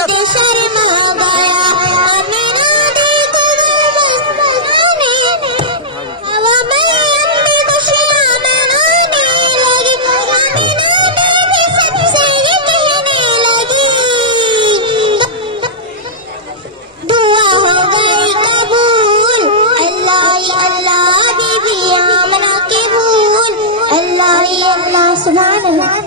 खुद शर्मा गया। आमिना देखकर हवा में अंदर खुशियां मनाने लगी। आमिना बीबी सबसे ये कहने लगी, दुआ हो गई कबूल, अल्लाह ही अल्लाह बीबी आमना की भूल, अल्लाह ही अल्लाह। सुभान अल्लाह।